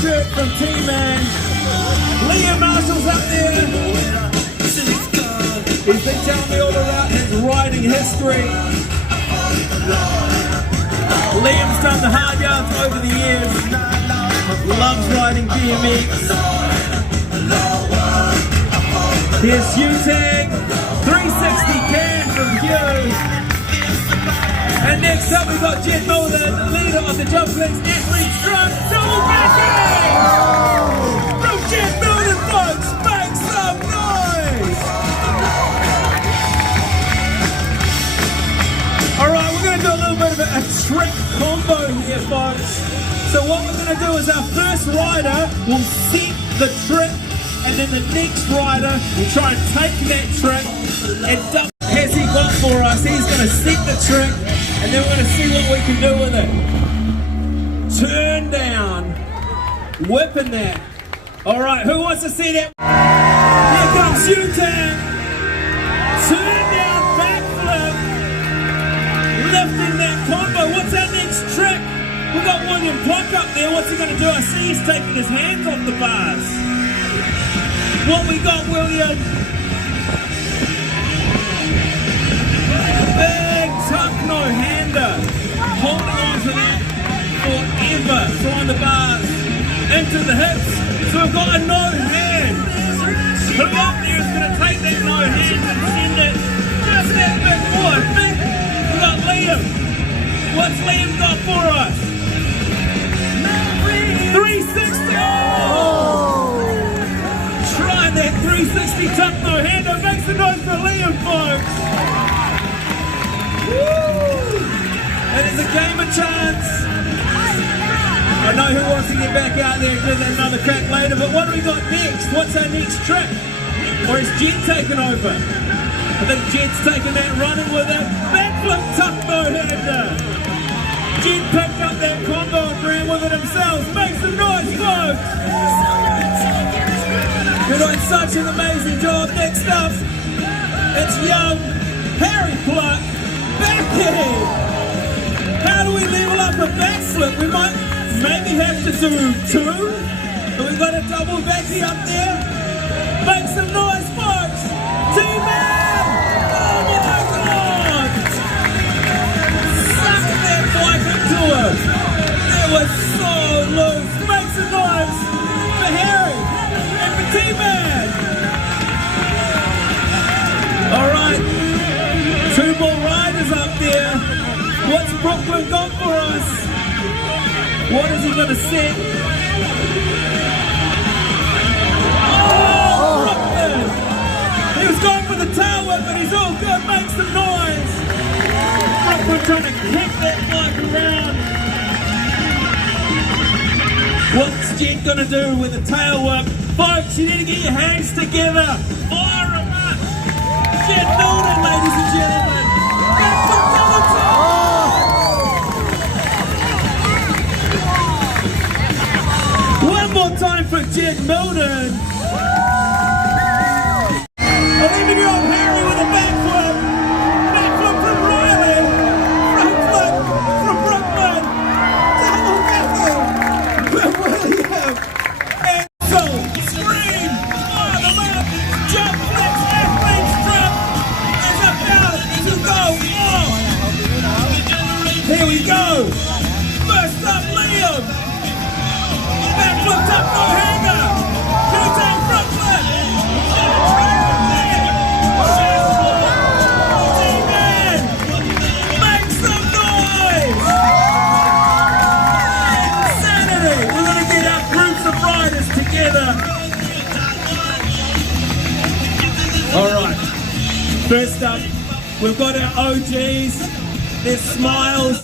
shirt from T-Man. Liam Marshall's up there. He's been telling me all about his riding history. Liam's done the hard yards over the years. Loves riding BMX. Here's U-Tag, 360 can from Hugh. And next up we've got Jet Mulder, the leader of the Jumpflex Athletes Drum Double Backing! From Jet Mulder, folks, make some noise! Alright, we're going to do a little bit of a trick combo here, folks. So what we're going to do is our first rider will set the trick, and then the next rider will try and take that trick and dump. Has he got for us? He's going to set the trick, and then we're going to see what we can do with it. Turn down, whipping that. All right, who wants to see that? Here comes U-Tag. Turn down, backflip, lifting that combo. What's our next trick? We've got William Block up there. What's he going to do? I see he's taking his hands off the bars. What we got, William? Big tuck no-hander. Holding on to that forever. Throwing the bars into the hips. So we've got a no-hand. Who up there is going to take that no-hand and send it just that bit more? I think we've got Liam. What's Liam got for us? 360! Oh! Try that 360 tuck no-hander. Make some noise for Liam, folks. Woo! And it's a game of chance. I know who wants to get back out there and give that another crack later, but what do we got next? What's our next trick? Or is Jet taking over? I think Jet's taking that, running with it. Backflip tuck no-hander. Jet picked up that combo and ran with it himself. Make some noise, folks. You're doing such an amazing job. Next up, it's young Harry Pluck. Backhead. How do we level up a backflip? We might maybe have to do two. But we've got a double backy up there. Make some noise, folks. T-Man. Oh my God. Suck that bike into him. That was so loose. Make some noise for Harry and for T-Man. All right. Two more riders up there. What's Brooklyn got for us? What is he going to set? Oh, Brooklyn! He was going for the tail whip, but he's all good. Make some noise. Brooklyn trying to kick that bike around. What's Jet going to do with the tail whip? Folks, you need to get your hands together. Fire them up. Jet Milton, ladies and gentlemen. One more time for Jet Milton. I'll leave you on Harry with a backflip. Backflip from Riley. Front flip from Brooklyn. Double backflip from William. And so, scream on the left. Jumpflex Athletes Drum is about to go off. Here we go. First up, Liam. Backflip tuck no-hander. U-Tag front flip. T-Man, make some noise. Saturday, we're going to get our groups of riders together. All right. First up, we've got our OGs. Their smiles.